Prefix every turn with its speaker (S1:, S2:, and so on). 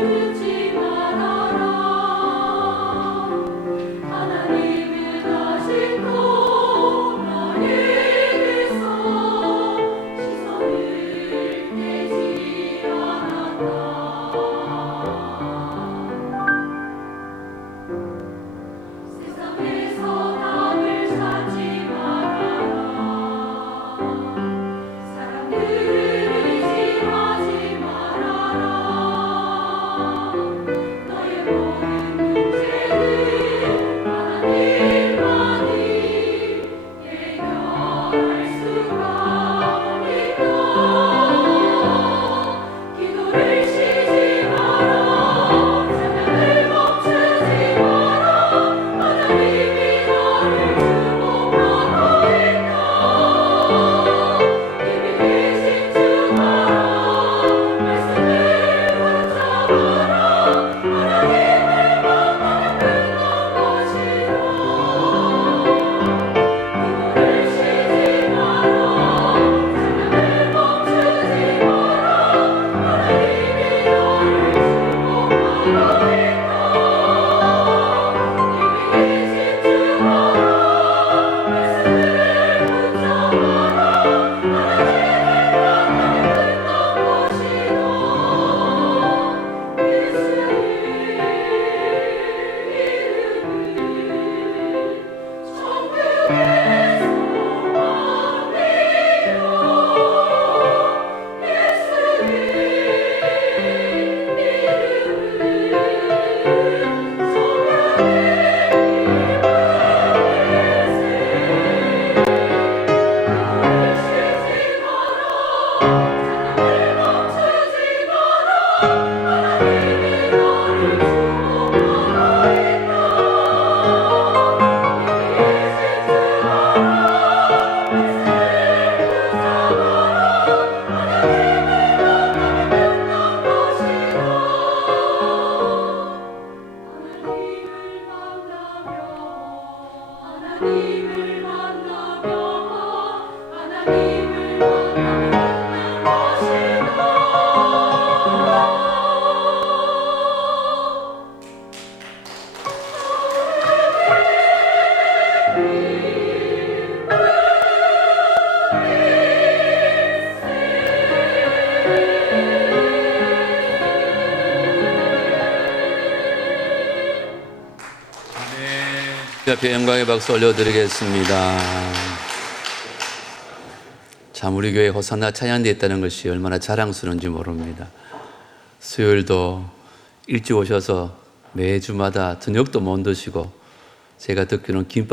S1: Spirit. happy. 앞에 영광의 박수 올려드리겠습니다. 참 우리 교회 호산나 찬양되어 있다는 것이 얼마나 자랑스러운지 모릅니다. 수요일도 일찍 오셔서 매주마다 저녁도 못 드시고 제가 듣기로는 김밥